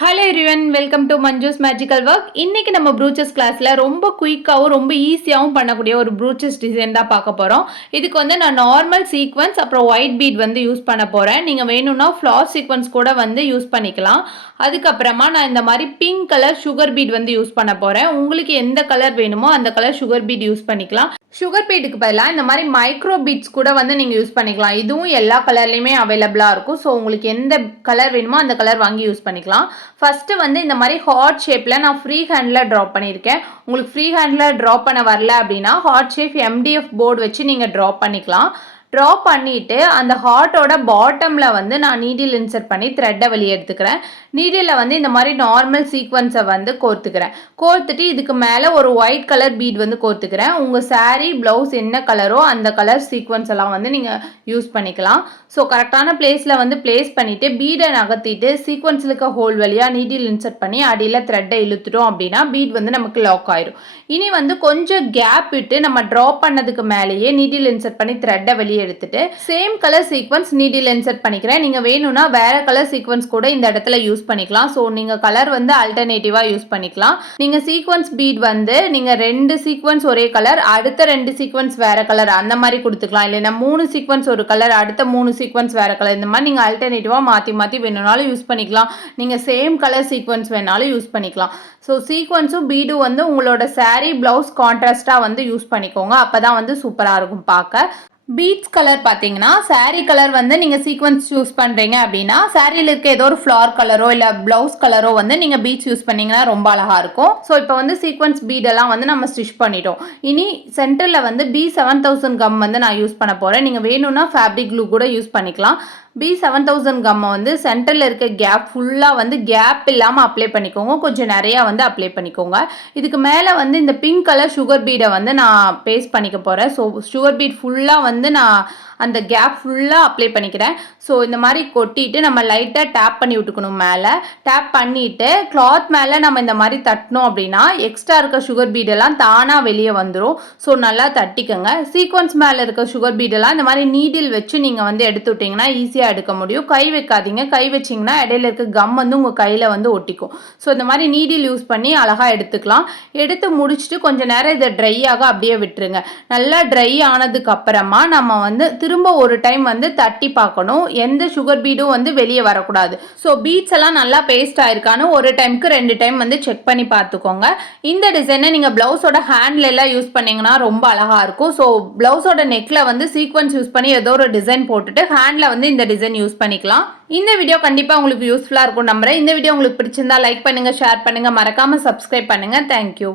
Hello everyone, welcome to Manju's magical work. இன்னைக்கு நம்ம ப்ரூச்சஸ் கிளாஸில் ரொம்ப குயிக்காகவும் ரொம்ப ஈஸியாகவும் பண்ணக்கூடிய ஒரு ப்ரூச்சஸ் டிசைன் தான் பார்க்க போகிறோம். இதுக்கு வந்து நான் நார்மல் சீக்வன்ஸ் அப்புறம் ஒயிட் பீட் வந்து யூஸ் பண்ண போகிறேன். நீங்கள் வேணும்னா ஃப்ளார் சீக்வன்ஸ் கூட வந்து யூஸ் பண்ணிக்கலாம். அதுக்கப்புறமா நான் இந்த மாதிரி பிங்க் கலர் சுகர் பீட் வந்து யூஸ் பண்ண போகிறேன். உங்களுக்கு எந்த கலர் வேணுமோ அந்த கலர் சுகர் பீட் யூஸ் பண்ணிக்கலாம். சுகர் பீட்டுக்கு பதிலாக இந்த மாதிரி மைக்ரோ பீட்ஸ் கூட வந்து நீங்கள் யூஸ் பண்ணிக்கலாம். இதுவும் எல்லா கலர்லேயுமே அவைலபிளாக இருக்கும். ஸோ உங்களுக்கு எந்த கலர் வேணுமோ அந்த கலர் வாங்கி யூஸ் பண்ணிக்கலாம். ஃபஸ்ட்டு வந்து இந்த மாதிரி ஹார்ட் ஷேப்பில் நான் ஃப்ரீ ஹேண்டில் ட்ராப் பண்ணியிருக்கேன். உங்களுக்கு ஃப்ரீ ஹேண்டில் ட்ராப் பண்ண வரல அப்படின்னா ஹார்ட் ஷேப் MDF போர்டு வச்சு நீங்கள் ட்ராப் பண்ணிக்கலாம். ட்ரா பண்ணிவிட்டு அந்த ஹார்ட்டோட பாட்டமில் வந்து நான் நீடில் இன்சர்ட் பண்ணி த்ரெட்டை வெளியே எடுத்துக்கிறேன். நீடிலில் வந்து இந்த மாதிரி நார்மல் சீக்வன்ஸை வந்து கோர்த்துக்கிறேன். கோர்த்துட்டு இதுக்கு மேலே ஒரு ஒயிட் கலர் பீட் வந்து கோர்த்துக்கிறேன். உங்கள் சாரீ ப்ளவுஸ் என்ன கலரோ அந்த கலர் சீக்வன்ஸ் எல்லாம் வந்து நீங்கள் யூஸ் பண்ணிக்கலாம். ஸோ கரெக்டான பிளேஸில் வந்து பிளேஸ் பண்ணிவிட்டு பீடை நகர்த்திட்டு சீக்வன்ஸில் இருக்க ஹோல் வழியாக நீடில் இன்சர்ட் பண்ணி அடியில் த்ரெட்டை இழுத்துட்டோம் அப்படின்னா பீட் வந்து நமக்கு லாக் ஆயிரும். இனி வந்து கொஞ்சம் கேப் விட்டு நம்ம ட்ரா பண்ணதுக்கு மேலேயே நீடில் இன்சர்ட் பண்ணி த்ரெட்டை வெளியே எடுத்துட்டு same colour sequence needle insert பண்ணிக்கிறேன். நீங்கள் வேணும்னா வேற கலர் சீக்வன்ஸ் கூட இந்த இடத்துல யூஸ் பண்ணிக்கலாம். ஸோ நீங்கள் கலர் வந்து ஆல்டர்னேட்டிவாக யூஸ் பண்ணிக்கலாம். நீங்கள் சீக்வன்ஸ் பீட் வந்து நீங்கள் 2 சீக்வன்ஸ் ஒரே கலர், அடுத்த 2 சீக்வன்ஸ் வேற கலர் அந்த மாதிரி கொடுத்துக்கலாம். இல்லைன்னா 3 சீக்வன்ஸ் ஒரு கலர், அடுத்த 3 சீக்வன்ஸ் வேற கலர், இந்த மாதிரி நீங்கள் ஆல்டர்னேட்டிவாக மாற்றி மாற்றி வேணும்னாலும் யூஸ் பண்ணிக்கலாம். நீங்கள் சேம் கலர் சீக்வன்ஸ் வேணாலும் யூஸ் பண்ணிக்கலாம். ஸோ சீக்வன்ஸும் பீடும் வந்து உங்களோட சாரீ ப்ளவுஸ் கான்ட்ராஸ்டாக வந்து யூஸ் பண்ணிக்கோங்க. அப்போ தான் வந்து சூப்பராக இருக்கும் பார்க்க. பீட்ஸ் கலர் பார்த்தீங்கன்னா சாரீ கலர் வந்து நீங்கள் சீக்வன்ஸ் யூஸ் பண்ணுறீங்க அப்படின்னா சாரியில் இருக்க ஏதோ ஒரு ஃப்ளார் கலரோ இல்லை ப்ளவுஸ் கலரோ வந்து நீங்கள் பீட்ஸ் யூஸ் பண்ணிங்கன்னா ரொம்ப அழகாக இருக்கும். ஸோ இப்போ வந்து சீக்வன்ஸ் பீடெல்லாம் வந்து நம்ம ஸ்டிச் பண்ணிட்டோம். இனி சென்டரில் வந்து B7000 கம் வந்து நான் யூஸ் பண்ண போகிறேன். நீங்கள் வேணும்னா ஃபேப்ரிக் க்ளூ கூட யூஸ் பண்ணிக்கலாம். B7000 கம்மை வந்து சென்டரில் இருக்க கேப் ஃபுல்லாக வந்து கேப் இல்லாமல் அப்ளை பண்ணிக்கோங்க. கொஞ்சம் நிறையா வந்து அப்ளை பண்ணிக்கோங்க. இதுக்கு மேலே வந்து இந்த பிங்க் கலர் சுகர் பீடை வந்து நான் பேஸ்ட் பண்ணிக்க போகிறேன். ஸோ சுகர் பீட் ஃபுல்லாக வந்து நான் அந்த கேப் ஃபுல்லாக அப்ளை பண்ணிக்கிறேன். ஸோ இந்த மாதிரி கொட்டிட்டு நம்ம லைட்டாக டேப் பண்ணி விட்டுக்கணும். மேலே டேப் பண்ணிவிட்டு கிளாத் மேலே நம்ம இந்த மாதிரி தட்டினோம் அப்படின்னா எக்ஸ்ட்ரா இருக்க சுகர் பீடெல்லாம் தானாக வெளியே வந்துடும். ஸோ நல்லா தட்டிக்கோங்க. சீக்வன்ஸ் மேலே இருக்க சுகர் பீடெல்லாம் இந்த மாதிரி நீடில் வச்சு நீங்கள் வந்து எடுத்து விட்டிங்கன்னா ஈஸியாக எடுக்க முடியும். கை வைக்காதீங்க. கை வச்சிங்கன்னா இடையில இருக்க கம் வந்து உங்கள் கையில் வந்து ஒட்டிக்கும். ஸோ இந்த மாதிரி நீடில் யூஸ் பண்ணி அழகாக எடுத்துக்கலாம். எடுத்து முடிச்சுட்டு கொஞ்சம் நேரம் இதை ட்ரை ஆக அப்படியே விட்டுருங்க. நல்லா ட்ரை ஆனதுக்கு அப்புறமா நம்ம வந்து திரும்ப ஒரு டைம் வந்து தட்டி பார்க்கணும். எந்த சுகர் பீடும் வந்து வெளியே வரக்கூடாது. ஸோ பீட்ஸ் எல்லாம் நல்லா பேஸ்ட் ஆயிருக்கான்னு ஒரு டைமுக்கு 2 டைம் வந்து செக் பண்ணி பார்த்துக்கோங்க. இந்த டிசைனை நீங்கள் ப்ளவுஸோட ஹேண்ட்ல எல்லாம் யூஸ் பண்ணீங்கன்னா ரொம்ப அழகாக இருக்கும். ஸோ ப்ளவுஸோட நெக்கில் வந்து சீக்வன்ஸ் யூஸ் பண்ணி ஏதோ ஒரு டிசைன் போட்டுட்டு ஹேண்டில் வந்து இந்த டிசைன் யூஸ் பண்ணிக்கலாம். இந்த வீடியோ கண்டிப்பாக உங்களுக்கு யூஸ்ஃபுல்லாக இருக்கும் நம்புறேன். இந்த வீடியோ உங்களுக்கு பிடிச்சிருந்தா லைக் பண்ணுங்கள், ஷேர் பண்ணுங்கள், மறக்காமல் சப்ஸ்கிரைப் பண்ணுங்கள். தேங்க்யூ.